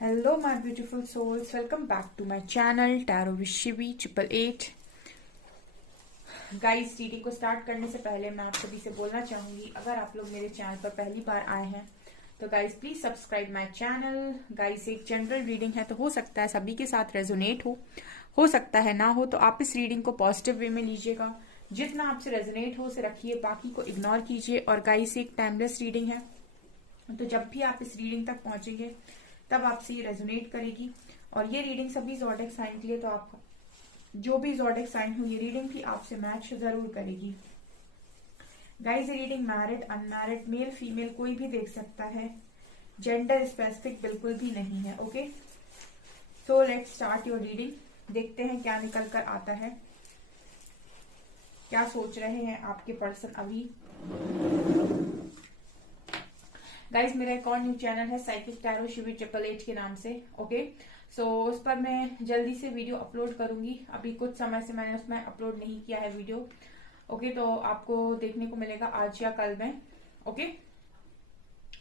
Hello, my beautiful souls. Welcome back to my channel Tarot with Shivi 888. Guys, reading को start करने से पहले मैं आप सभी से बोलना चाहूंगी, अगर आप लोग मेरे चैनल पर पहली बार आए हैं तो guys please subscribe my channel. Guys, एक जनरल रीडिंग है तो हो सकता है सभी के साथ रेजोनेट हो सकता है ना हो, तो आप इस रीडिंग को पॉजिटिव वे में लीजिएगा। जितना आपसे रेजोनेट हो उसे रखिए, बाकी को इग्नोर कीजिए। और गाइस, एक टाइमलेस रीडिंग है, तो जब भी आप इस रीडिंग तक पहुंचेंगे तब आपसे ये रेजोनेट करेगी। और ये रीडिंग सभी ज़ोडिएक साइन के लिए, तो आप जो भी ज़ोडिएक साइन हो ये रीडिंग भी आपसे मैच जरूर करेगी। गाइस, ये reading married, unmarried, male female कोई भी देख सकता है, जेंडर स्पेसिफिक बिल्कुल भी नहीं है। Okay, so let's start your reading. देखते हैं क्या निकल कर आता है, क्या सोच रहे हैं आपके पर्सन अभी। गाइस, मेरा एक और न्यू चैनल है साइकिक टैरो शिवी 888 के नाम से। ओके, सो उस पर मैं जल्दी से वीडियो अपलोड करूंगी। अभी कुछ समय से मैंने उसमें अपलोड नहीं किया है वीडियो। ओके, तो आपको देखने को मिलेगा आज या कल में। ओके,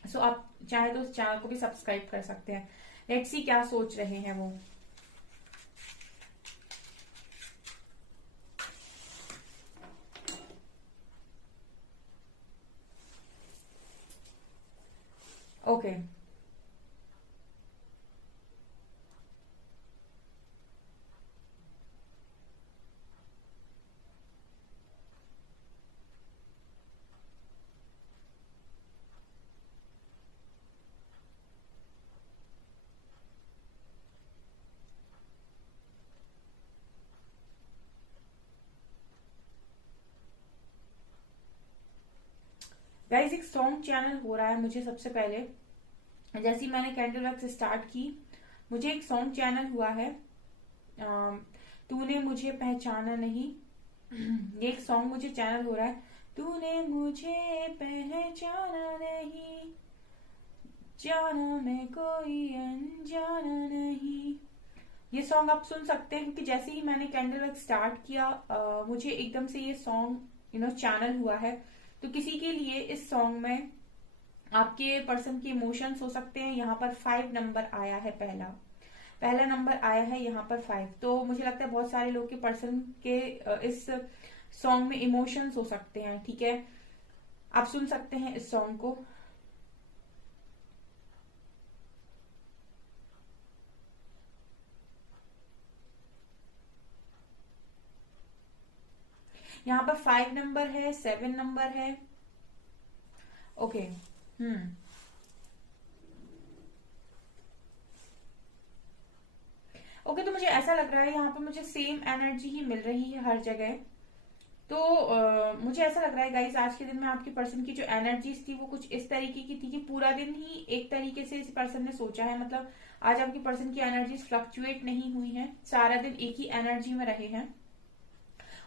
सो आप चाहे तो उस चैनल को भी सब्सक्राइब कर सकते हैं। लेट्स सी क्या सोच रहे हैं वो। ओके, गाइस, एक सॉन्ग चैनल हो रहा है। मुझे सबसे पहले, जैसे ही मैंने कैंडल वर्क से स्टार्ट की, मुझे एक सॉन्ग चैनल हुआ है। तूने मुझे पहचाना नहीं, ये एक सॉन्ग मुझे चैनल हो रहा है। तूने मुझे पहचाना नहीं, जाना मैं कोई अनजाना नहीं। ये सॉन्ग आप सुन सकते हैं, क्योंकि जैसे ही मैंने कैंडल वर्क स्टार्ट किया मुझे एकदम से ये सॉन्ग चैनल हुआ है। तो किसी के लिए इस सॉन्ग में आपके पर्सन के इमोशंस हो सकते हैं। यहाँ पर 5 नंबर आया है, पहला नंबर आया है यहाँ पर 5। तो मुझे लगता है बहुत सारे लोग के पर्सन के इस सॉन्ग में इमोशंस हो सकते हैं। ठीक है, आप सुन सकते हैं इस सॉन्ग को। यहाँ पर 5 नंबर है, 7 नंबर है। ओके, ओके, तो मुझे ऐसा लग रहा है यहाँ पर मुझे सेम एनर्जी ही मिल रही है हर जगह। तो मुझे ऐसा लग रहा है गाइस, आज के दिन में आपकी पर्सन की जो एनर्जीज थी वो कुछ इस तरीके की थी कि पूरा दिन ही एक तरीके से इस पर्सन ने सोचा है। मतलब आज आपकी पर्सन की एनर्जीज फ्लक्चुएट नहीं हुई हैं, सारा दिन एक ही एनर्जी में रहे हैं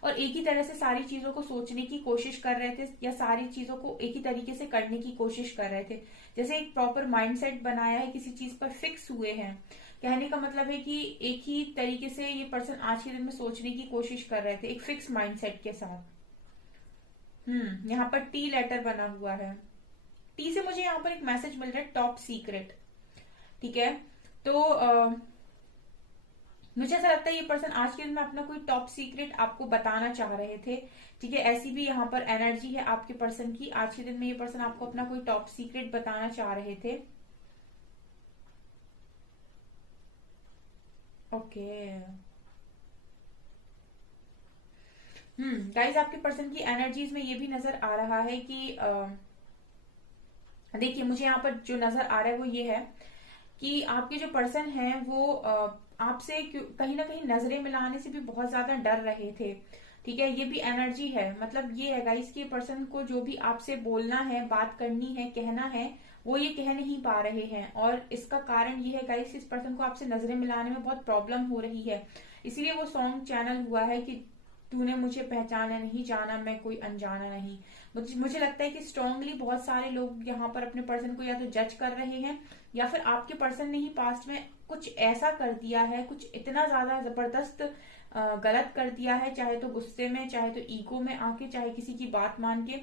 और एक ही तरह से सारी चीजों को सोचने की कोशिश कर रहे थे, या सारी चीजों को एक ही तरीके से करने की कोशिश कर रहे थे। जैसे एक प्रॉपर माइंडसेट बनाया है, किसी चीज पर फिक्स हुए हैं। कहने का मतलब है कि एक ही तरीके से ये पर्सन आज के दिन में सोचने की कोशिश कर रहे थे, एक फिक्स माइंडसेट के साथ। यहाँ पर टी लेटर बना हुआ है। टी से मुझे यहाँ पर एक मैसेज मिल रहा है, टॉप सीक्रेट। ठीक है, तो मुझे ऐसा लगता है ये पर्सन आज के दिन में अपना कोई टॉप सीक्रेट आपको बताना चाह रहे थे। ठीक है, ऐसी भी यहाँ पर एनर्जी है आपके पर्सन की। आज के दिन में ये पर्सन आपको अपना कोई टॉप सीक्रेट बताना चाह रहे थे। ओके, गाइज, आपके पर्सन की एनर्जीज में ये भी नजर आ रहा है कि देखिए, मुझे यहाँ पर जो नजर आ रहा है वो ये है कि आपके जो पर्सन है वो आपसे कहीं ना कहीं नजरें मिलाने से भी बहुत ज्यादा डर रहे थे। ठीक है, ये भी एनर्जी है। मतलब ये है गाइस कि पर्सन को जो भी आपसे बोलना है, बात करनी है, कहना है, वो ये कह नहीं पा रहे हैं। और इसका कारण ये है गाइस, इस पर्सन को आपसे नजरें मिलाने में बहुत प्रॉब्लम हो रही है। इसलिए वो सॉन्ग चैनल हुआ है कि तूने मुझे पहचाना नहीं, जाना मैं कोई अनजाना नहीं। मुझे लगता है कि स्ट्रांगली बहुत सारे लोग यहाँ पर अपने पर्सन को या तो जज कर रहे हैं, या फिर आपके पर्सन ने ही पास्ट में कुछ ऐसा कर दिया है, कुछ इतना ज्यादा जबरदस्त गलत कर दिया है, चाहे तो गुस्से में, चाहे तो ईगो में आके, चाहे किसी की बात मान के,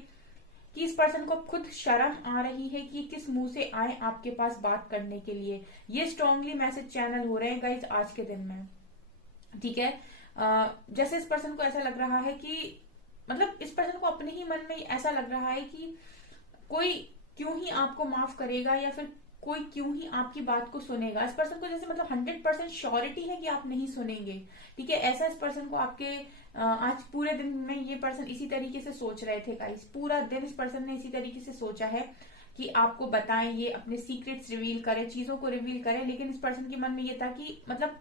कि इस पर्सन को खुद शर्म आ रही है कि किस मुंह से आए आपके पास बात करने के लिए। ये स्ट्रांगली मैसेज चैनल हो रहे हैं गाइज आज के दिन में, ठीक है। जैसे इस पर्सन को ऐसा लग रहा है कि मतलब इस पर्सन को अपने ही मन में ऐसा लग रहा है कि कोई क्यों ही आपको माफ करेगा, या फिर कोई क्यों ही आपकी बात को सुनेगा। इस पर्सन को जैसे मतलब 100% श्योरिटी है कि आप नहीं सुनेंगे, ठीक है। ऐसा इस पर्सन को आपके आज पूरे दिन में ये पर्सन इसी तरीके से सोच रहे थे गाइस। पूरा दिन इस पर्सन ने इसी तरीके से सोचा है कि आपको बताएं, ये अपने सीक्रेट्स रिवील करें, चीजों को रिवील करें। लेकिन इस पर्सन के मन में ये था कि मतलब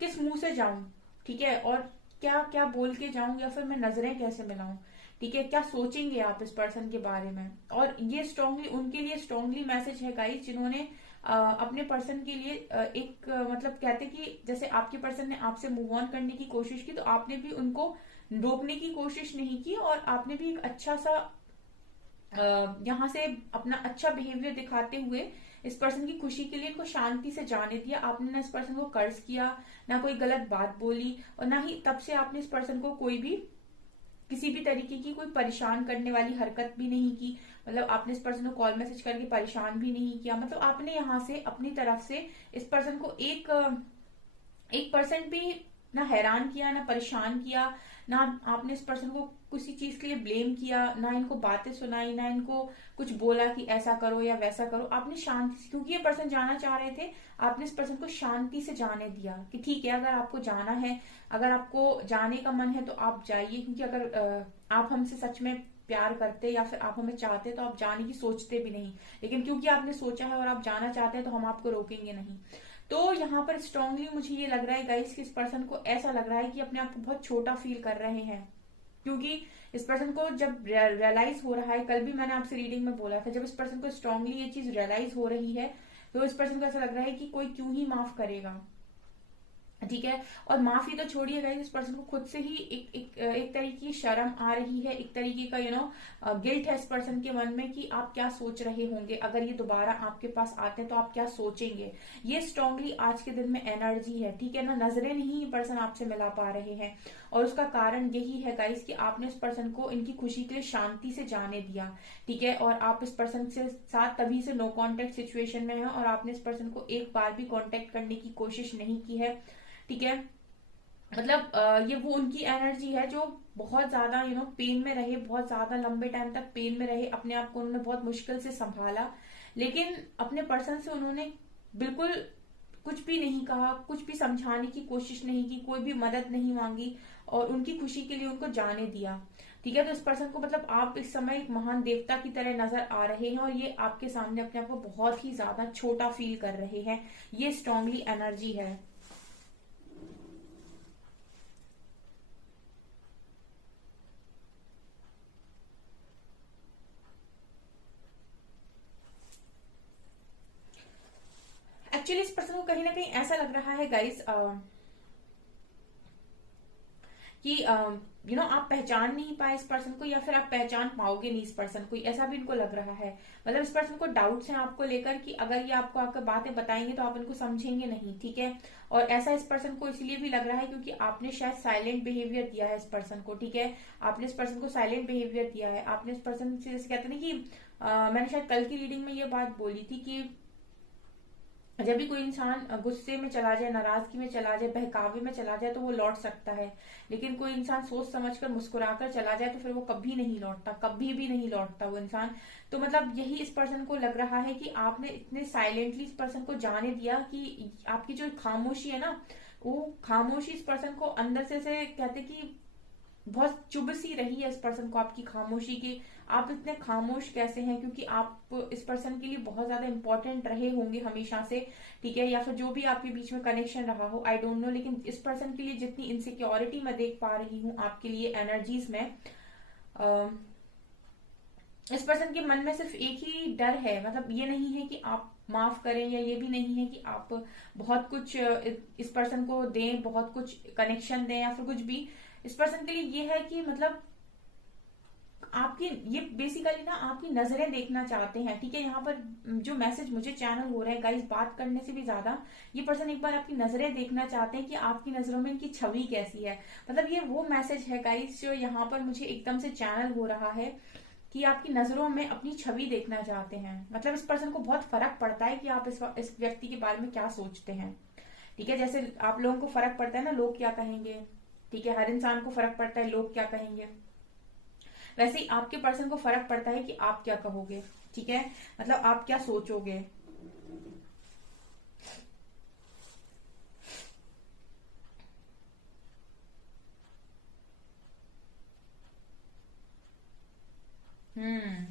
किस मुंह से जाऊं, ठीक है, और क्या क्या बोल के जाऊं, या फिर मैं नजरें कैसे मिलाऊं, ठीक है। क्या सोचेंगे आप इस पर्सन के बारे में। और ये स्ट्रांगली उनके लिए स्ट्रांगली मैसेज है गाइस, जिन्होंने अपने पर्सन के लिए मतलब कहते कि जैसे आपके पर्सन ने आपसे मूव ऑन करने की कोशिश की, तो आपने भी उनको रोकने की कोशिश नहीं की, और आपने भी एक अच्छा सा यहाँ से अपना अच्छा बिहेवियर दिखाते हुए इस पर्सन की खुशी के लिए इनको शांति से जाने दिया। आपने ना इस पर्सन को कर्ज किया, ना कोई गलत बात बोली, और ना ही तब से आपने इस पर्सन को कोई भी किसी भी तरीके की कोई परेशान करने वाली हरकत भी नहीं की। मतलब आपने इस पर्सन को कॉल मैसेज करके परेशान भी नहीं किया। मतलब आपने यहाँ से अपनी तरफ से इस पर्सन को एक परसेंट भी ना हैरान किया, ना परेशान किया, ना आपने इस पर्सन को किसी चीज के लिए ब्लेम किया, ना इनको बातें सुनाई, ना इनको कुछ बोला कि ऐसा करो या वैसा करो। आपने शांति से, क्योंकि ये पर्सन जाना चाह रहे थे, आपने इस पर्सन को शांति से जाने दिया कि ठीक है, अगर आपको जाना है, अगर आपको जाने का मन है तो आप जाइए। क्योंकि अगर आप हमसे सच में प्यार करते या फिर आप हमें चाहते तो आप जाने की सोचते भी नहीं। लेकिन क्योंकि आपने सोचा है और आप जाना चाहते हैं तो हम आपको रोकेंगे नहीं। तो यहाँ पर स्ट्रांगली मुझे ये लग रहा है गाइस कि इस पर्सन को ऐसा लग रहा है कि अपने आप को बहुत छोटा फील कर रहे हैं। क्योंकि इस पर्सन को जब रियलाइज हो रहा है, कल भी मैंने आपसे रीडिंग में बोला था, जब इस पर्सन को स्ट्रांगली ये चीज रियलाइज हो रही है, तो इस पर्सन को ऐसा लग रहा है कि कोई क्यों ही माफ करेगा, ठीक है। और माफी तो छोड़िए गाइस, इस पर्सन को खुद से ही एक तरीके की शर्म आ रही है, एक तरीके का गिल्ट है इस पर्सन के मन में कि आप क्या सोच रहे होंगे, अगर ये दोबारा आपके पास आते हैं तो आप क्या सोचेंगे। ये स्ट्रांगली आज के दिन में एनर्जी है, ठीक है ना। नजरें नहीं ये पर्सन आपसे मिला पा रहे हैं, और उसका कारण यही है गाइस कि आपने इस पर्सन को इनकी खुशी के लिए शांति से जाने दिया, ठीक है। और आप इस पर्सन से साथ तभी से नो कांटेक्ट सिचुएशन में हैं, और आपने इस पर्सन को एक बार भी कांटेक्ट करने की कोशिश नहीं की है, ठीक है। मतलब ये वो उनकी एनर्जी है जो बहुत ज्यादा पेन में रहे, बहुत ज्यादा लंबे टाइम तक पेन में रहे, अपने आप को उन्होंने बहुत मुश्किल से संभाला, लेकिन अपने पर्सन से उन्होंने बिल्कुल कुछ भी नहीं कहा, कुछ भी समझाने की कोशिश नहीं की, कोई भी मदद नहीं मांगी, और उनकी खुशी के लिए उनको जाने दिया, ठीक है। तो इस पर्सन को मतलब आप इस समय एक महान देवता की तरह नजर आ रहे हैं, और ये आपके सामने अपने आप को बहुत ही ज्यादा छोटा फील कर रहे हैं। ये स्ट्रांगली एनर्जी है। एक्चुअली इस पर्सन को कहीं ना कहीं ऐसा लग रहा है गाइस कि आप पहचान नहीं पाए इस पर्सन को, या फिर आप पहचान पाओगे नहीं इस पर्सन को, ऐसा भी इनको लग रहा है। मतलब इस पर्सन को डाउट्स हैं आपको लेकर कि अगर ये आपको आकर बातें बताएंगे तो आप इनको समझेंगे नहीं, ठीक है। और ऐसा इस पर्सन को इसलिए भी लग रहा है क्योंकि आपने शायद साइलेंट बिहेवियर दिया है इस पर्सन को, ठीक है। आपने इस पर्सन को साइलेंट बिहेवियर दिया है। आपने इस पर्सन से जैसे कहते हैं ना कि मैंने शायद कल की रीडिंग में ये बात बोली थी कि जब भी कोई इंसान गुस्से में चला जाए, नाराजगी में चला जाए, बहकावे में चला जाए तो वो लौट सकता है, लेकिन कोई इंसान सोच समझकर मुस्कुराकर चला जाए तो फिर वो कभी नहीं लौटता, कभी भी नहीं लौटता वो इंसान। तो मतलब यही इस पर्सन को लग रहा है कि आपने इतने साइलेंटली इस पर्सन को जाने दिया कि आपकी जो खामोशी है ना, वो खामोशी इस पर्सन को अंदर से कहते कि बहुत चुभ सी रही है इस पर्सन को आपकी खामोशी की। आप इतने खामोश कैसे हैं, क्योंकि आप इस पर्सन के लिए बहुत ज्यादा इंपॉर्टेंट रहे होंगे हमेशा से, ठीक है। या फिर जो भी आपके बीच में कनेक्शन रहा हो, आई डोंट नो, लेकिन इस पर्सन के लिए जितनी इनसिक्योरिटी मैं देख पा रही हूँ आपके लिए एनर्जीज में, इस पर्सन के मन में सिर्फ एक ही डर है। मतलब ये नहीं है कि आप माफ करें, या ये भी नहीं है कि आप बहुत कुछ इस पर्सन को दें, बहुत कुछ कनेक्शन दें, या फिर कुछ भी। इस पर्सन के लिए ये है कि मतलब आपकी ये बेसिकली ना आपकी नजरें देखना चाहते हैं, ठीक है। यहाँ पर जो मैसेज मुझे चैनल हो रहा है गाइस, बात करने से भी ज्यादा ये पर्सन एक बार आपकी नजरें देखना चाहते हैं कि आपकी नजरों में इनकी छवि कैसी है। मतलब ये वो मैसेज है गाइस जो यहाँ पर मुझे एकदम से चैनल हो रहा है कि आपकी नजरों में अपनी छवि देखना चाहते हैं। मतलब इस पर्सन को बहुत फर्क पड़ता है कि आप इस व्यक्ति के बारे में क्या सोचते हैं। ठीक है, जैसे आप लोगों को फर्क पड़ता है ना लोग क्या कहेंगे, ठीक है, हर इंसान को फर्क पड़ता है लोग क्या कहेंगे, वैसे ही आपके पर्सन को फर्क पड़ता है कि आप क्या कहोगे। ठीक है, मतलब आप क्या सोचोगे। हम्म।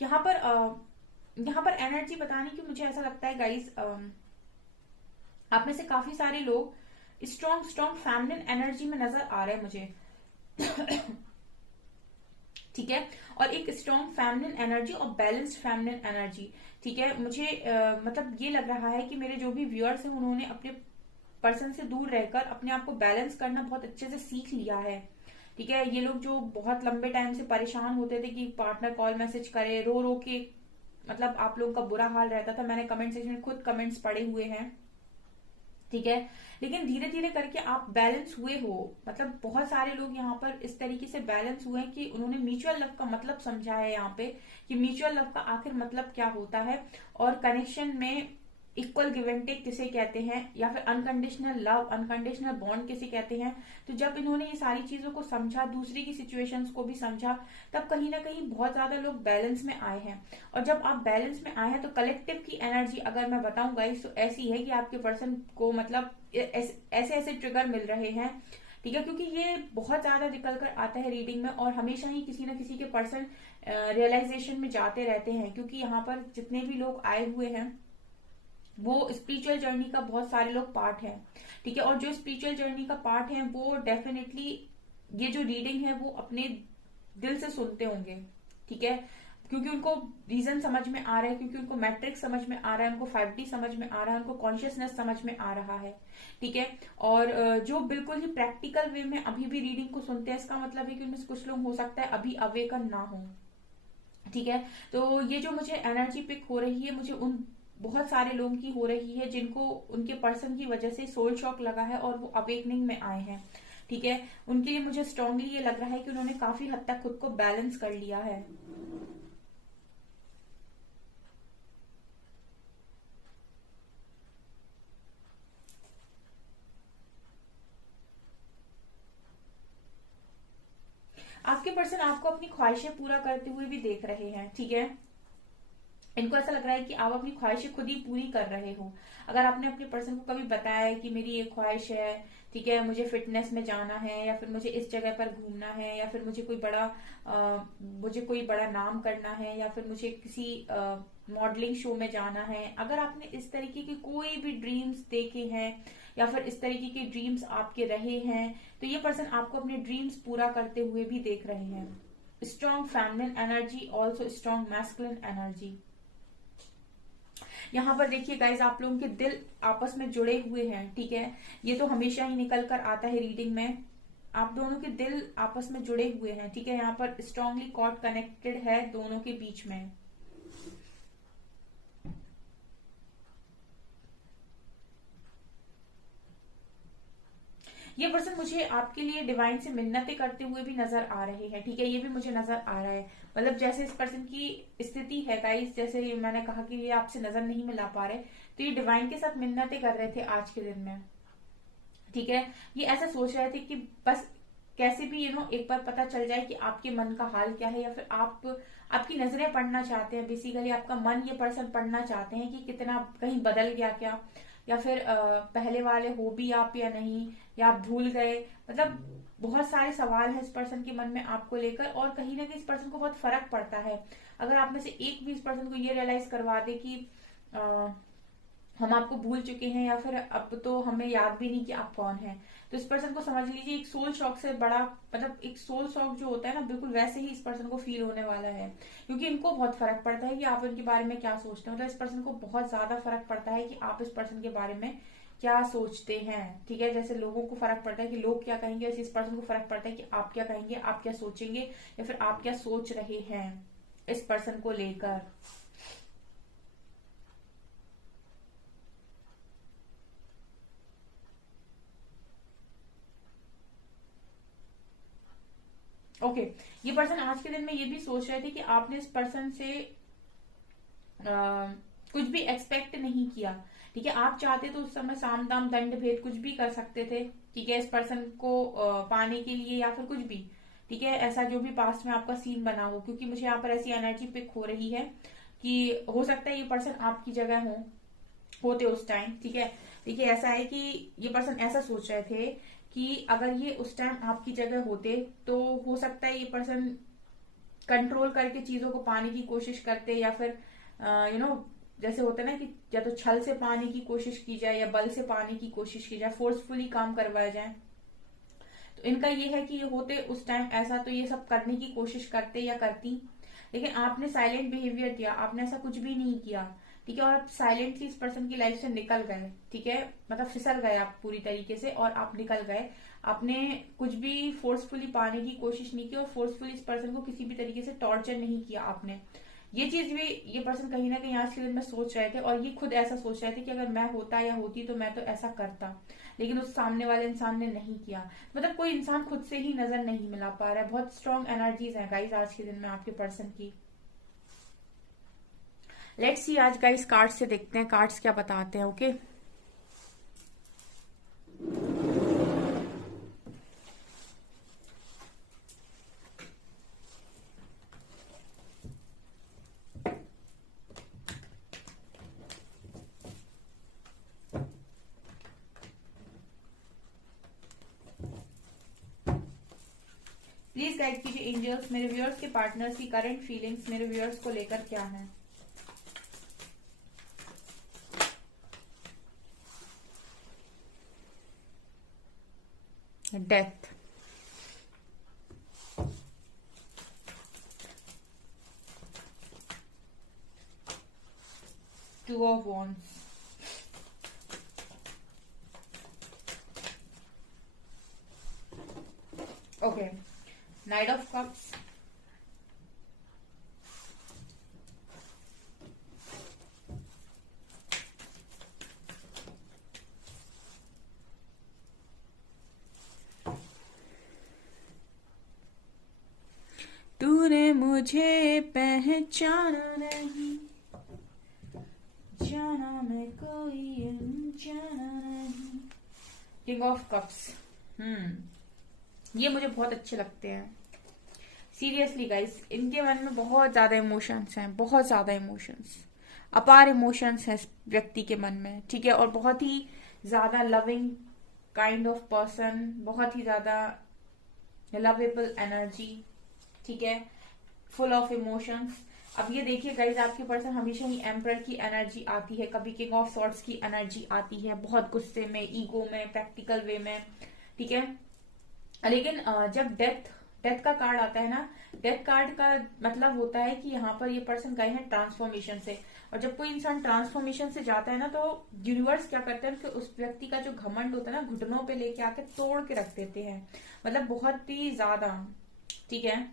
यहाँ पर यहाँ पर एनर्जी बताने की मुझे ऐसा लगता है गाइस, आप में से काफी सारे लोग स्ट्रॉन्ग स्ट्रॉन्ग फैमिलिन एनर्जी में नजर आ रहे हैं मुझे। ठीक है, और एक स्ट्रॉन्ग फैमिलिन एनर्जी और बैलेंस्ड फैमिलिन एनर्जी। ठीक है, मुझे मतलब ये लग रहा है कि मेरे जो भी व्यूअर्स हैं उन्होंने अपने पर्सन से दूर रहकर अपने आप को बैलेंस करना बहुत अच्छे से सीख लिया है। ठीक है, ये लोग जो बहुत लंबे टाइम से परेशान होते थे कि पार्टनर कॉल मैसेज करे रो रो के, मतलब आप लोगों का बुरा हाल रहता था, मैंने कमेंट सेक्शन में खुद कमेंट्स पढ़े हुए हैं। ठीक है, लेकिन धीरे धीरे करके आप बैलेंस हुए हो। मतलब बहुत सारे लोग यहाँ पर इस तरीके से बैलेंस हुए हैं कि उन्होंने म्यूचुअल लव का मतलब समझा है यहाँ पे, कि म्यूचुअल लव का आखिर मतलब क्या होता है, और कनेक्शन में इक्वल गिव एंड टेक किसे कहते हैं, या फिर अनकंडीशनल लव अनकंडीशनल बॉन्ड किसे कहते हैं। तो जब इन्होंने ये सारी चीजों को समझा, दूसरे की सिचुएशंस को भी समझा, तब कहीं ना कहीं बहुत ज्यादा लोग बैलेंस में आए हैं। और जब आप बैलेंस में आए हैं तो कलेक्टिव की एनर्जी अगर मैं बताऊं गाइस तो ऐसी है कि आपके पर्सन को मतलब ऐसे ऐसे ट्रिगर मिल रहे हैं। ठीक है, क्योंकि ये बहुत ज्यादा निकल कर आता है रीडिंग में, और हमेशा ही किसी ना किसी के पर्सन रियलाइजेशन में जाते रहते हैं, क्योंकि यहाँ पर जितने भी लोग आए हुए हैं वो स्पिरिचुअल जर्नी का बहुत सारे लोग पार्ट हैं। ठीक है, और जो स्पिरिचुअल जर्नी का पार्ट है वो डेफिनेटली ये जो रीडिंग है वो अपने दिल से सुनते होंगे। ठीक है, क्योंकि उनको रीजन समझ में आ रहा है, क्योंकि उनको मैट्रिक्स समझ में आ रहा है, उनको 5D समझ में आ रहा है, उनको कॉन्शियसनेस समझ में आ रहा है। ठीक है, और जो बिल्कुल ही प्रैक्टिकल वे में अभी भी रीडिंग को सुनते हैं, इसका मतलब है कि उनमें से कुछ लोग हो सकता है अभी अवेकन ना हो। ठीक है, तो ये जो मुझे एनर्जी पिक हो रही है, मुझे उन बहुत सारे लोगों की हो रही है जिनको उनके पर्सन की वजह से सोल शॉक लगा है और वो अवेकनिंग में आए हैं। ठीक है, उनके लिए मुझे स्ट्रांगली ये लग रहा है कि उन्होंने काफी हद तक खुद को बैलेंस कर लिया है। आपके पर्सन आपको अपनी ख्वाहिशें पूरा करते हुए भी देख रहे हैं। ठीक है, इनको ऐसा लग रहा है कि आप अपनी ख्वाहिशें खुद ही पूरी कर रहे हो। अगर आपने अपने पर्सन को कभी बताया है कि मेरी ये ख्वाहिश है, ठीक है, मुझे फिटनेस में जाना है, या फिर मुझे इस जगह पर घूमना है, या फिर मुझे कोई बड़ा नाम करना है, या फिर मुझे किसी मॉडलिंग शो में जाना है, अगर आपने इस तरीके के कोई भी ड्रीम्स देखे हैं या फिर इस तरीके के ड्रीम्स आपके रहे हैं, तो ये पर्सन आपको अपने ड्रीम्स पूरा करते हुए भी देख रहे हैं। Strong feminine energy, also strong masculine energy. यहाँ पर देखिए गाइज, आप लोगों के दिल आपस में जुड़े हुए हैं। ठीक है, ये तो हमेशा ही निकल कर आता है रीडिंग में, आप दोनों के दिल आपस में जुड़े हुए हैं। ठीक है, यहाँ पर स्ट्रांगली कॉर्ड कनेक्टेड है दोनों के बीच में। ये पर्सन मुझे आपके लिए डिवाइन से मिन्नतें करते हुए भी नजर आ रहे हैं। ठीक है, ये भी मुझे नजर आ रहा है, मतलब जैसे इस पर्सन की स्थिति है गाइस, जैसे मैंने कहा कि ये आपसे नजर नहीं मिला पा रहे, तो ये डिवाइन के साथ मिन्नतें कर रहे थे आज के दिन में। ठीक है, ये ऐसा सोच रहे थे कि बस कैसे भी एक बार पता चल जाए कि आपके मन का हाल क्या है, या फिर आप आपकी नजरें पढ़ना चाहते हैं, बेसिकली आपका मन ये पर्सन पढ़ना चाहते हैं कि कितना कहीं बदल गया क्या, या फिर पहले वाले हो भी आप या नहीं, या आप भूल गए। मतलब बहुत सारे सवाल है इस पर्सन के मन में आपको लेकर, और कहीं ना कहीं इस पर्सन को बहुत फर्क पड़ता है। अगर आप में से एक भी इस पर्सन को ये रियलाइज करवा दे कि हम आपको भूल चुके हैं, या फिर अब तो हमें याद भी नहीं कि आप कौन हैं, तो इस पर्सन को समझ लीजिए एक सोल शॉक से बड़ा, मतलब एक सोल शॉक जो होता है ना, बिल्कुल वैसे ही इस पर्सन को फील होने वाला है। क्योंकि इनको बहुत फर्क पड़ता है कि आप इनके बारे में क्या सोचते हैं, मतलब इस पर्सन को बहुत ज्यादा फर्क पड़ता है कि आप इस पर्सन के बारे में क्या सोचते हैं। ठीक है, जैसे लोगों को फर्क पड़ता है कि लोग क्या कहेंगे, वैसे इस पर्सन को फर्क पड़ता है कि आप क्या कहेंगे, आप क्या सोचेंगे, या फिर आप क्या सोच रहे हैं इस पर्सन को लेकर। ओके, ये पर्सन आज के दिन में ये भी सोच रहे थे कि आपने इस पर्सन से कुछ भी एक्सपेक्ट नहीं किया। ठीक है, आप चाहते तो उस समय साम दाम दंड भेद कुछ भी कर सकते थे। ठीक है, इस पर्सन को पाने के लिए या फिर कुछ भी। ठीक है, ऐसा जो भी पास्ट में आपका सीन बना हो, क्योंकि मुझे यहाँ पर ऐसी एनर्जी पिक हो रही है कि हो सकता है ये पर्सन आपकी जगह होते उस टाइम। ठीक है, देखिए ऐसा है कि ये पर्सन ऐसा सोच रहे थे कि अगर ये उस टाइम आपकी जगह होते तो हो सकता है ये पर्सन कंट्रोल करके चीजों को पाने की कोशिश करते, या फिर जैसे होता है ना कि या तो छल से पाने की कोशिश की जाए या बल से पाने की कोशिश की जाए, फोर्सफुली काम करवाया जाए। तो इनका ये है कि ये होते उस टाइम ऐसा तो ये सब करने की कोशिश करते या करती, लेकिन आपने साइलेंट बिहेवियर दिया, आपने ऐसा कुछ भी नहीं किया। ठीक है, और आप साइलेंटली इस पर्सन की लाइफ से निकल गए। ठीक है, मतलब फिसल गए आप पूरी तरीके से और आप निकल गए। आपने कुछ भी फोर्सफुली पाने की कोशिश नहीं की और फोर्सफुली इस पर्सन को किसी भी तरीके से टॉर्चर नहीं किया आपने। ये चीज भी ये पर्सन कहीं ना कहीं आज के दिन में सोच रहे थे, और ये खुद ऐसा सोच रहे थे कि अगर मैं होता या होती तो मैं तो ऐसा करता, लेकिन उस सामने वाले इंसान ने नहीं किया। मतलब कोई इंसान खुद से ही नजर नहीं मिला पा रहा है। बहुत स्ट्रॉन्ग एनर्जीज है गाइज आज के दिन में आपके पर्सन की। लेट्स सी आज गाइस कार्ड्स से देखते हैं कार्ड्स क्या बताते हैं। ओके, प्लीज गाइड कीजिए एंजल्स, मेरे व्यूअर्स के पार्टनर्स की करंट फीलिंग्स मेरे व्यूअर्स को लेकर क्या है। Death, 2 of wands, okay, Knight of cups, तूने मुझे पहचाना नहीं, जाना मैं कोई अनजाना नहीं। किंग ऑफ कप्स, ये मुझे बहुत अच्छे लगते हैं सीरियसली गाइस। इनके मन में बहुत ज्यादा इमोशंस हैं, बहुत ज्यादा इमोशंस, अपार इमोशंस हैं इस व्यक्ति के मन में। ठीक है, और बहुत ही ज्यादा लविंग काइंड ऑफ पर्सन, बहुत ही ज्यादा लवेबल एनर्जी। ठीक है, फुल ऑफ इमोशंस। अब ये देखिए गाइज, आपके पर्सन हमेशा ही एम्परर की एनर्जी आती है, कभी किंग ऑफ सॉर्ड्स की एनर्जी आती है, बहुत गुस्से में, ईगो में, प्रैक्टिकल वे में। ठीक है, लेकिन जब डेथ डेथ का कार्ड आता है ना, डेथ कार्ड का मतलब होता है कि यहाँ पर ये पर्सन गए हैं ट्रांसफॉर्मेशन से। और जब कोई इंसान ट्रांसफॉर्मेशन से जाता है ना, तो यूनिवर्स क्या करते हैं कि उस व्यक्ति का जो घमंड होता है ना, घुटनों पे लेके आके तोड़ के रख देते हैं। मतलब बहुत ही ज्यादा। ठीक है,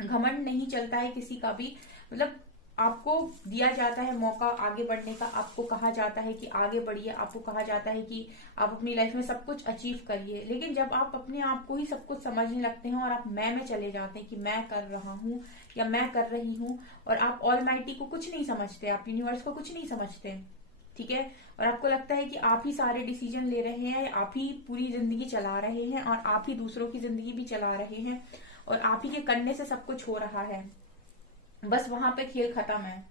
घमंड नहीं चलता है किसी का भी। मतलब आपको दिया जाता है मौका आगे बढ़ने का, आपको कहा जाता है कि आगे बढ़िए, आपको कहा जाता है कि आप अपनी लाइफ में सब कुछ अचीव करिए। लेकिन जब आप अपने आप को ही सब कुछ समझने लगते हैं और आप मैं में चले जाते हैं कि मैं कर रहा हूँ या मैं कर रही हूँ, और आप ऑलमाइटी को कुछ नहीं समझते, आप यूनिवर्स को कुछ नहीं समझते। ठीक है, और आपको लगता है कि आप ही सारे डिसीजन ले रहे हैं, आप ही पूरी जिंदगी चला रहे हैं, और आप ही दूसरों की जिंदगी भी चला रहे हैं, और आप ही के करने से सब कुछ हो रहा है। बस वहां पे खेल खत्म है।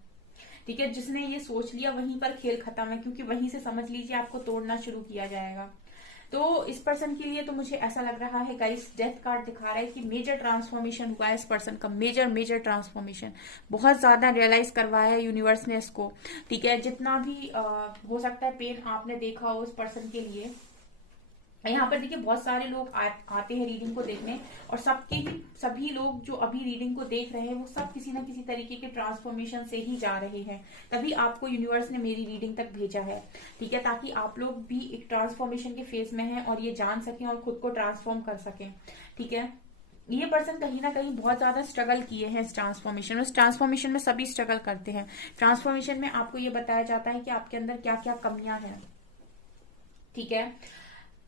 ठीक है, जिसने ये सोच लिया वहीं पर खेल खत्म है, क्योंकि वहीं से समझ लीजिए आपको तोड़ना शुरू किया जाएगा। तो इस पर्सन के लिए तो मुझे ऐसा लग रहा है गाइस, डेथ कार्ड दिखा रहा है कि मेजर ट्रांसफॉर्मेशन हुआ है इस पर्सन का, मेजर मेजर ट्रांसफॉर्मेशन। बहुत ज्यादा रियलाइज करवाया है यूनिवर्स ने इसको। ठीक है, जितना भी हो सकता है पेन आपने देखा हो उस पर्सन के लिए। यहाँ पर देखिए बहुत सारे लोग आते हैं रीडिंग को देखने, और सबके ही सभी लोग जो अभी रीडिंग को देख रहे हैं वो सब किसी ना किसी तरीके के ट्रांसफॉर्मेशन से ही जा रहे हैं। तभी आपको यूनिवर्स ने मेरी रीडिंग तक भेजा है। ठीक है, ताकि आप लोग भी एक ट्रांसफॉर्मेशन के फेज में हैं और ये जान सकें और खुद को ट्रांसफॉर्म कर सकें। ठीक है, ये पर्सन कहीं ना कहीं बहुत ज्यादा स्ट्रगल किए हैं इस ट्रांसफॉर्मेशन। उस ट्रांसफॉर्मेशन में सभी स्ट्रगल करते हैं। ट्रांसफॉर्मेशन में आपको ये बताया जाता है कि आपके अंदर क्या क्या कमियां हैं। ठीक है,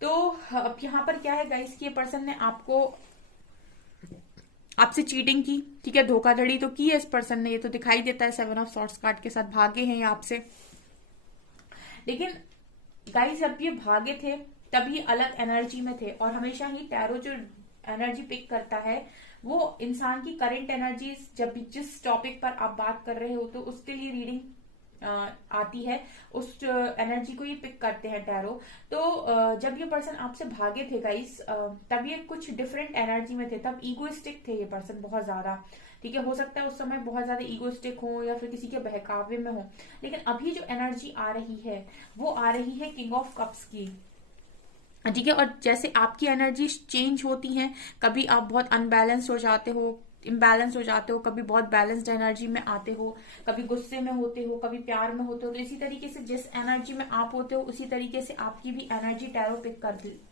तो अब यहाँ पर क्या है गाइस कि ये पर्सन ने आपको आपसे चीटिंग की, ठीक है, धोखाधड़ी तो की है इस पर्सन ने, ये तो दिखाई देता है 7 ऑफ सॉर्ड्स कार्ड के साथ, भागे हैं ये आपसे। लेकिन गाइस जब ये भागे थे तभी अलग एनर्जी में थे, और हमेशा ही टैरो जो एनर्जी पिक करता है वो इंसान की करंट एनर्जी, जब भी जिस टॉपिक पर आप बात कर रहे हो तो उसके लिए रीडिंग आती है, उस एनर्जी को ये पिक करते हैं टैरो। तो जब ये पर्सन आपसे भागे थे गाइस, तब ये कुछ डिफरेंट एनर्जी में थे, तब ईगोइस्टिक थे ये पर्सन बहुत ज्यादा, ठीक है। हो सकता है उस समय बहुत ज्यादा ईगोइस्टिक हो या फिर किसी के बहकावे में हो, लेकिन अभी जो एनर्जी आ रही है वो आ रही है किंग ऑफ कप्स की, ठीक है। और जैसे आपकी एनर्जी चेंज होती हैं, कभी आप बहुत अनबैलेंस हो जाते हो, इम्बैलेंस हो जाते हो, कभी बहुत बैलेंस्ड एनर्जी में आते हो, कभी गुस्से में होते हो, कभी प्यार में होते हो, तो इसी तरीके से जिस एनर्जी में आप होते हो उसी तरीके से आपकी भी एनर्जी टैरो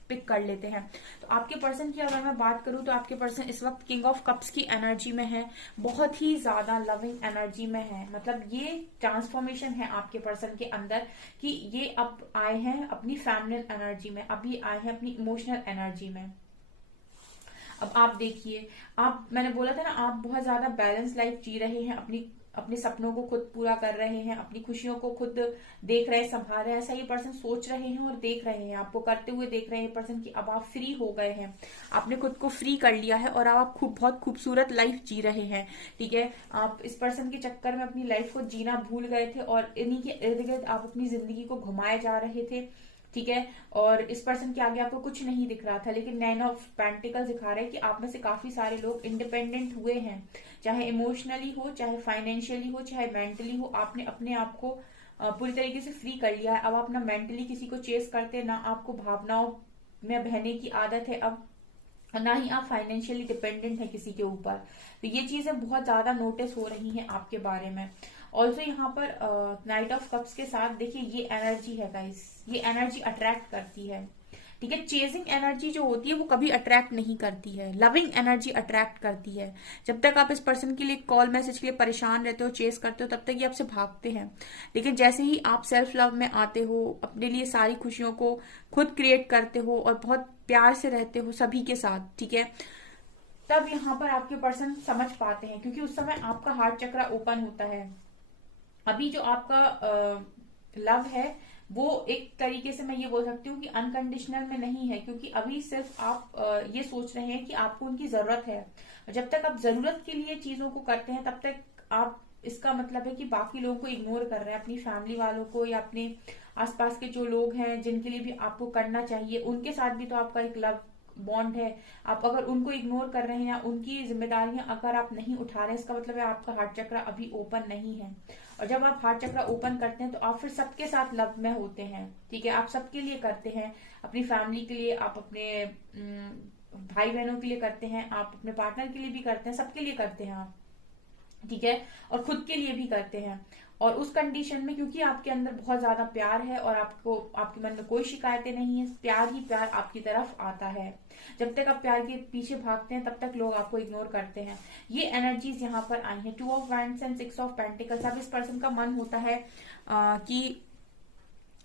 पिक कर लेते हैं। तो आपके पर्सन की अगर मैं बात करूं तो आपके पर्सन इस वक्त किंग ऑफ कप्स की एनर्जी में है, बहुत ही ज्यादा लविंग एनर्जी में है। मतलब ये ट्रांसफॉर्मेशन है आपके पर्सन के अंदर कि ये अब आए हैं अपनी फैमिलियल एनर्जी में, अभी आए हैं अपनी इमोशनल एनर्जी में। अब आप देखिए, आप, मैंने बोला था ना, आप बहुत ज्यादा बैलेंस लाइफ जी रहे हैं, अपनी अपने सपनों को खुद पूरा कर रहे हैं, अपनी खुशियों को खुद देख रहे हैं, संभाल रहे हैं, ऐसा ये पर्सन सोच रहे हैं और देख रहे हैं, आपको करते हुए देख रहे हैं पर्सन की अब आप फ्री हो गए हैं, आपने खुद को फ्री कर लिया है और अब आप खूब बहुत खूबसूरत लाइफ जी रहे हैं, ठीक है। आप इस पर्सन के चक्कर में अपनी लाइफ को जीना भूल गए थे और इन्हीं के इर्द गिर्द आप अपनी जिंदगी को घुमाए जा रहे थे, ठीक है। और इस पर्सन के आगे आपको कुछ नहीं दिख रहा था, लेकिन 9 ऑफ पेंटिकल्स दिखा रहे हैं कि आप में से काफी सारे लोग इंडिपेंडेंट हुए हैं, चाहे इमोशनली हो, चाहे फाइनेंशियली हो, चाहे मेंटली हो। आपने अपने आप को पूरी तरीके से फ्री कर लिया है। अब आप ना मेंटली किसी को चेस करते, ना आपको भावनाओं में बहने की आदत है अब, ना ही आप फाइनेंशियली डिपेंडेंट है किसी के ऊपर। तो ये चीजें बहुत ज्यादा नोटिस हो रही हैं आपके बारे में। ऑल्सो यहाँ पर नाइट ऑफ कप्स के साथ देखिए ये एनर्जी है गाइस, ये एनर्जी अट्रैक्ट करती है, ठीक है। चेजिंग एनर्जी जो होती है वो कभी अट्रैक्ट नहीं करती है, लविंग एनर्जी अट्रैक्ट करती है। जब तक आप इस पर्सन के लिए कॉल मैसेज के लिए परेशान रहते हो, चेस करते हो, तब तक ये आपसे भागते हैं। लेकिन जैसे ही आप सेल्फ लव में आते हो, अपने लिए सारी खुशियों को खुद क्रिएट करते हो और बहुत प्यार से रहते हो सभी के साथ, ठीक है, तब यहाँ पर आपके पर्सन समझ पाते हैं, क्योंकि उस समय आपका हार्ट चक्रा ओपन होता है। अभी जो आपका लव है वो एक तरीके से मैं ये बोल सकती हूँ कि अनकंडीशनल में नहीं है, क्योंकि अभी सिर्फ आप ये सोच रहे हैं कि आपको उनकी जरूरत है। जब तक आप जरूरत के लिए चीजों को करते हैं तब तक आप, इसका मतलब है कि बाकी लोगों को इग्नोर कर रहे हैं, अपनी फैमिली वालों को या अपने आसपास के जो लोग हैं जिनके लिए भी आपको करना चाहिए, उनके साथ भी तो आपका एक लव बॉन्ड है। आप अगर उनको इग्नोर कर रहे हैं या उनकी जिम्मेदारियां अगर आप नहीं उठा रहे हैं, इसका मतलब है आपका हार्ट चक्र अभी ओपन नहीं है। और जब आप हार्ट चक्र ओपन करते हैं तो आप फिर सबके साथ लव में होते हैं, ठीक है। आप सबके लिए करते हैं, अपनी फैमिली के लिए, आप अपने भाई बहनों के लिए करते हैं, आप अपने पार्टनर के लिए भी करते हैं, सबके लिए करते हैं आप, ठीक है, और खुद के लिए भी करते हैं। और उस कंडीशन में क्योंकि आपके अंदर बहुत ज्यादा प्यार है और आपको, आपके मन में कोई शिकायतें नहीं है, प्यार ही प्यार आपकी तरफ आता है। जब तक आप प्यार के पीछे भागते हैं तब तक लोग आपको इग्नोर करते हैं। ये एनर्जीज यहाँ पर आई हैं, 2 of wands and 6 of pentacles. अब इस पर्सन का मन होता है कि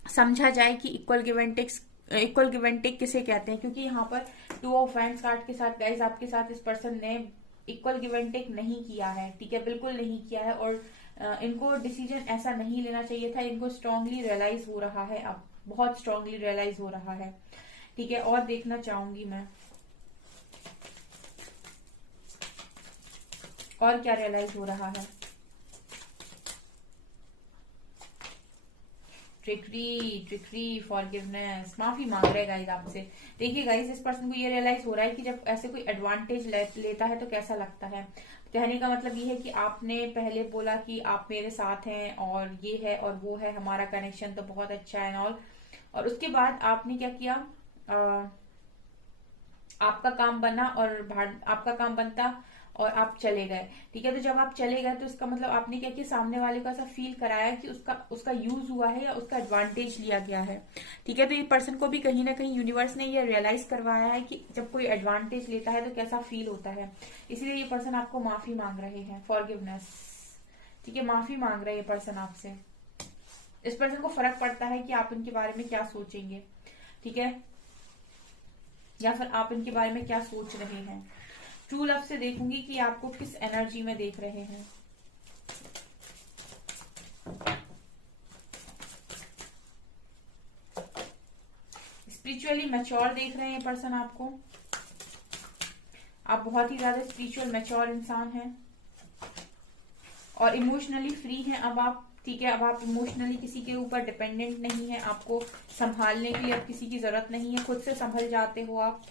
समझा जाए कि इक्वल गिव एंड टेक किसे कहते हैं, क्योंकि यहाँ पर 2 ऑफ वैंड्स कार्ड के साथ गाइस आपके साथ इस पर्सन ने इक्वल गिव एंड टेक नहीं किया है, ठीक है, बिल्कुल नहीं किया है। और इनको डिसीजन ऐसा नहीं लेना चाहिए था, इनको स्ट्रांगली रियलाइज हो रहा है, अब बहुत स्ट्रांगली रियलाइज हो रहा है, ठीक है। और देखना चाहूंगी मैं और क्या रियलाइज हो रहा है। ट्रिकरी फॉरगिवनेस, माफी मांग रहे गाइस आपसे। देखिए गाइस इस पर्सन को ये रियलाइज हो रहा है कि जब ऐसे कोई एडवांटेज लेता है तो कैसा लगता है। कहने का मतलब ये है कि आपने पहले बोला कि आप मेरे साथ हैं और ये है और वो है, हमारा कनेक्शन तो बहुत अच्छा है और उसके बाद आपने क्या किया, आपका काम बना और आपका काम बनता और आप चले गए, ठीक है। तो जब आप चले गए तो इसका मतलब आपने क्या किया, सामने वाले को ऐसा फील कराया कि उसका यूज हुआ है या उसका एडवांटेज लिया गया है, ठीक है। तो ये पर्सन को भी कहीं ना कहीं यूनिवर्स ने ये रियलाइज करवाया है कि जब कोई एडवांटेज लेता है तो कैसा फील होता है। इसलिए ये पर्सन आपको माफी मांग रहे हैं, फॉरगिवनेस, ठीक है, माफी मांग रहे हैं पर्सन आपसे। इस पर्सन को फर्क पड़ता है कि आप इनके बारे में क्या सोचेंगे, ठीक है, या फिर आप इनके बारे में क्या सोच रहे हैं। ट्रू लव से देखूंगी कि आपको किस एनर्जी में देख रहे हैं। स्पिरिचुअली मैच्योर देख रहे हैं ये पर्सन आपको। आप बहुत ही ज्यादा स्पिरिचुअल मैच्योर इंसान हैं और इमोशनली फ्री हैं अब आप, ठीक है। अब आप इमोशनली किसी के ऊपर डिपेंडेंट नहीं है, आपको संभालने के लिए अब किसी की जरूरत नहीं है, खुद से संभल जाते हो आप।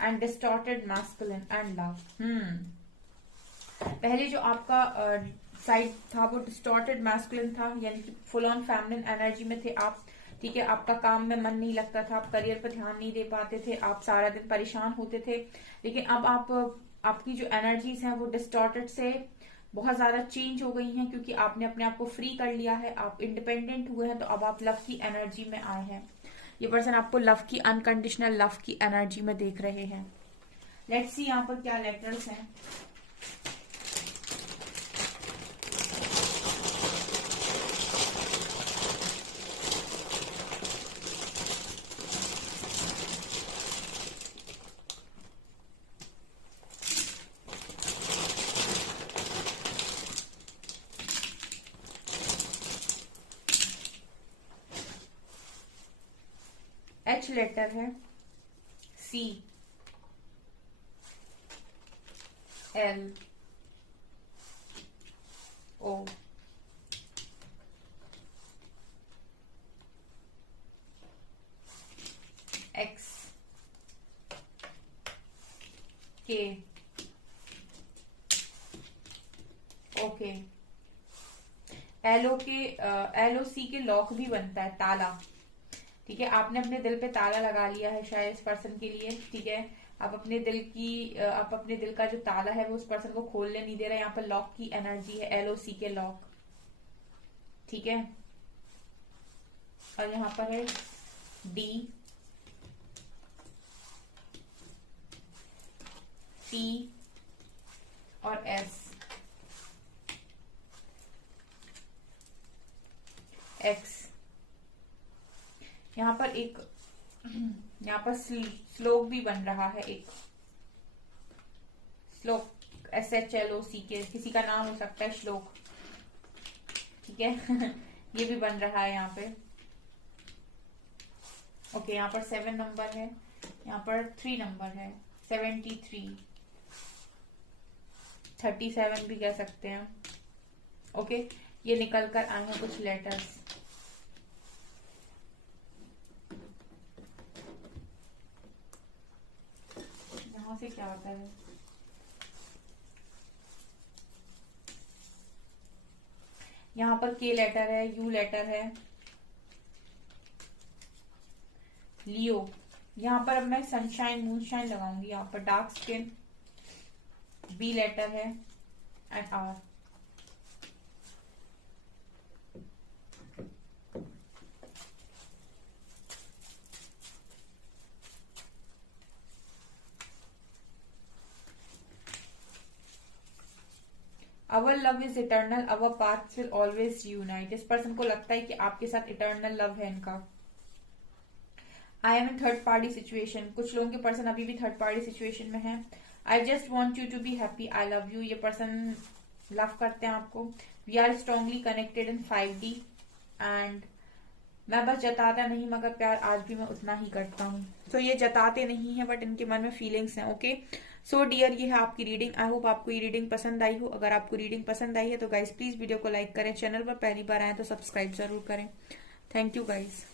And distorted masculine and love. पहले जो आपका साइड था वो डिस्टॉर्टेड मैस्कुलिन था, यानी कि फुल ऑन फेमिनिन एनर्जी में थे आप, ठीक है। आपका काम में मन नहीं लगता था, आप करियर पर ध्यान नहीं दे पाते थे, आप सारा दिन परेशान होते थे। लेकिन अब आपकी जो एनर्जीज हैं वो डिस्टॉर्टेड से बहुत ज्यादा चेंज हो गई हैं, क्योंकि आपने अपने आप को फ्री कर लिया है, आप इंडिपेंडेंट हुए हैं। तो अब आप लव की एनर्जी में आए हैं। ये पर्सन आपको लव की, अनकंडीशनल लव की एनर्जी में देख रहे हैं। लेट्स सी यहाँ पर क्या लेटर्स हैं। एच लेटर है, सी, एल, ओ, एक्स, के, ओके। एल ओ सी के लॉक भी बनता है, ताला, ठीक है। आपने अपने दिल पे ताला लगा लिया है शायद इस पर्सन के लिए, ठीक है। आप अपने दिल का जो ताला है वो उस पर्सन को खोलने नहीं दे रहे। यहाँ पर लॉक की एनर्जी है, LOC के लॉक, ठीक है। और यहाँ पर है D, T और S, X। यहाँ पर श्लोक भी बन रहा है, एक श्लोक, SHLOC के, किसी का नाम हो सकता है श्लोक, ठीक है। ये भी बन रहा है यहाँ पे, ओके। यहाँ पर 7 नंबर है, यहाँ पर 3 नंबर है, 73, 37 भी कह सकते हैं, ओके। ये निकल कर आए हैं कुछ लेटर्स। से क्या होता है, यहाँ पर के लेटर है, यू लेटर है, लियो। यहाँ पर अब मैं सनशाइन मूनशाइन लगाऊंगी। यहाँ पर डार्क स्किन, बी लेटर है and R. Our love is eternal, our paths will always unite. इस पर्सन को लगता है कि आपके साथ इटर्नल लव है इनका। I am in third party situation, कुछ लोगों के पर्सन अभी भी थर्ड पार्टी सिचुएशन में है। I just want you to be happy, I love you. ये पर्सन लव करते हैं आपको। We are strongly connected in 5D and मैं बस जताता नहीं मगर प्यार आज भी मैं उतना ही करता हूँ। तो ये जताते नहीं है बट इनके मन में फीलिंग्स हैं, ओके। सो डियर, ये है आपकी रीडिंग। आई होप आपको ये रीडिंग पसंद आई हो। अगर आपको रीडिंग पसंद आई है तो गाइज प्लीज वीडियो को लाइक करें, चैनल पर पहली बार आए तो सब्सक्राइब जरूर करें। Thank you guys.